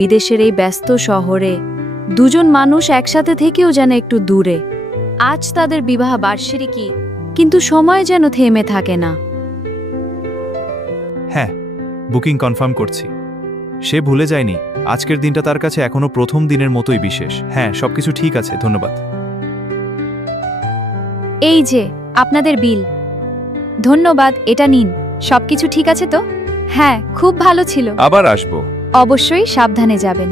বিদেশের এই ব্যস্ত শহরে দুজন মানুষ একসাথে থেকেও যেন একটু দূরে। আজ তাদের বিবাহ বার্ষিকী, কিন্তু সময় যেন থেমে থাকে না। হ্যাঁ, বুকিং কনফার্ম করছি। সে ভুলে যায়নি, আজকের দিনটা তার কাছে এখনো প্রথম দিনের মতোই বিশেষ। হ্যাঁ, সবকিছু ঠিক আছে, ধন্যবাদ। এই যে আপনাদের বিল। ধন্যবাদ, এটা নিন। সবকিছু ঠিক আছে তো? হ্যাঁ, খুব ভালো ছিল। আবার আসবো। অবশ্যই সাবধানে যাবেন।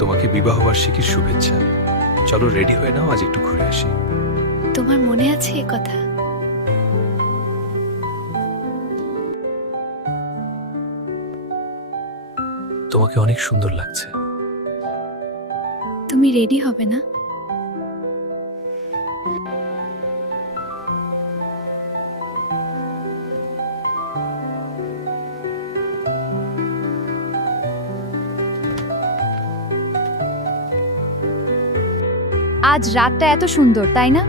তোমাকে বিবাহবার্ষিকীর শুভেচ্ছা। চলো রেডি হয়ে নাও, আজ একটু ঘুরে আসি। তোমার মনে আছে এ কথা? তোমাকে অনেক সুন্দর লাগছে। তুমি রেডি হবে না? আজ রাতটা এত সুন্দর, তাই না?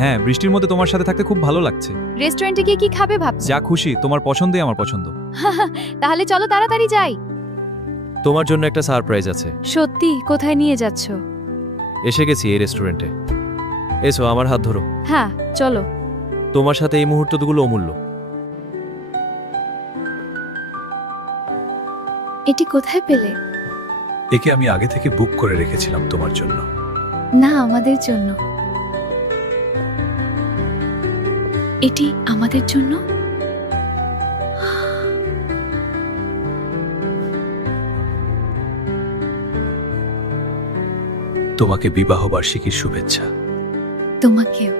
হ্যাঁ, বৃষ্টির মধ্যে তোমার সাথে থাকতে খুব ভালো লাগছে। রেস্টুরেন্টে গিয়ে কি খাবে ভাবছো? যা খুশি, তোমার পছন্দই আমার পছন্দ। তাহলে চলো তাড়াতাড়ি যাই। তোমার জন্য একটা সারপ্রাইজ আছে। সত্যি? কোথায় নিয়ে যাচ্ছ? এসে গেছি এই রেস্টুরেন্টে। এসো, আমার হাত ধরো। হ্যাঁ, চলো। তোমার সাথে এই মুহূর্তগুলো অমূল্য। এটি কোথায় পেলে? একে আমি আগে থেকে বুক করে রেখেছিলাম তোমার জন্য। না, আমাদের জন্য। এটি আমাদের জন্য? তোমাকে বিবাহবার্ষিকীর শুভেচ্ছা। তোমাকেও।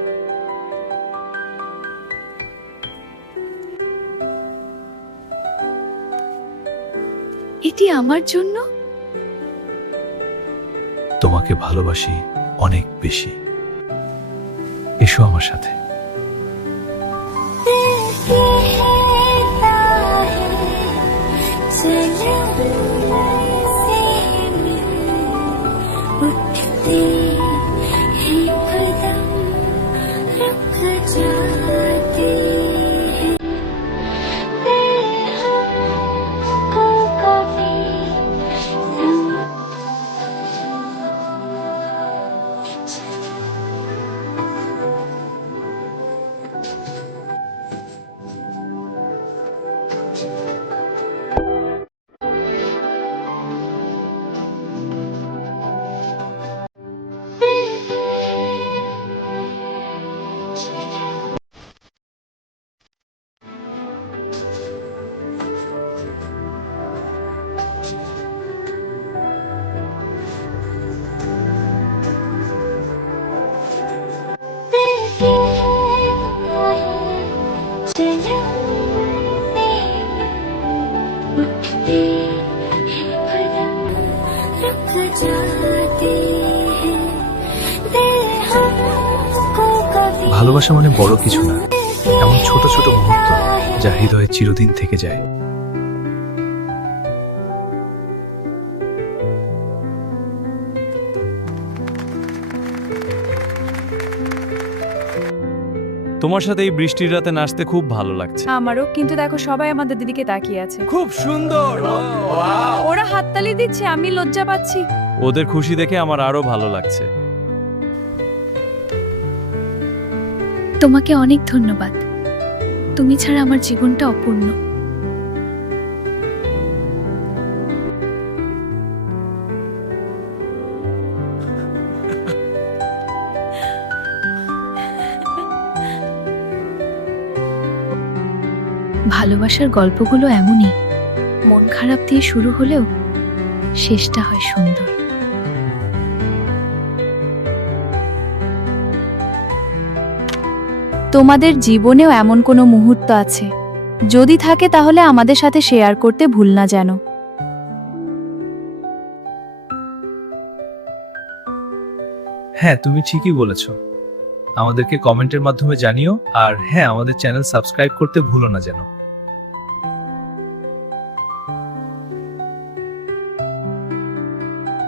এটি আমার জন্য? তোমাকে ভালোবাসি অনেক বেশি। এসো আমার সাথে। ভালোবাসা মানে বড় কিছু না, এমন ছোট ছোট মুহূর্ত যা হৃদয়ে চিরদিন থেকে যায়। তোমার সাথে এই বৃষ্টির রাতে নাচতে খুব ভালো লাগছে। আমারও, কিন্তু দেখো সবাই আমাদের দিকে তাকিয়ে আছে। খুব সুন্দর। ওরা হাততালি দিচ্ছে, আমি লজ্জা পাচ্ছি। ওদের খুশি দেখে আমার আরো ভালো লাগছে। তোমাকে অনেক ধন্যবাদ। তুমি ছাড়া আমার জীবনটা অপূর্ণ। ভালোবাসার গল্পগুলো এমনই, মন খারাপ দিয়ে শুরু হলেও শেষটা হয় সুন্দর। তোমাদের জীবনেও এমন কোনো মুহূর্ত আছে? যদি থাকে তাহলে আমাদের সাথে শেয়ার করতে ভুল না যেন। হ্যাঁ, তুমি ঠিকই বলেছ। আমাদেরকে কমেন্টের মাধ্যমে জানিও, আর হ্যাঁ, আমাদের চ্যানেল সাবস্ক্রাইব করতে ভুলো না যেন।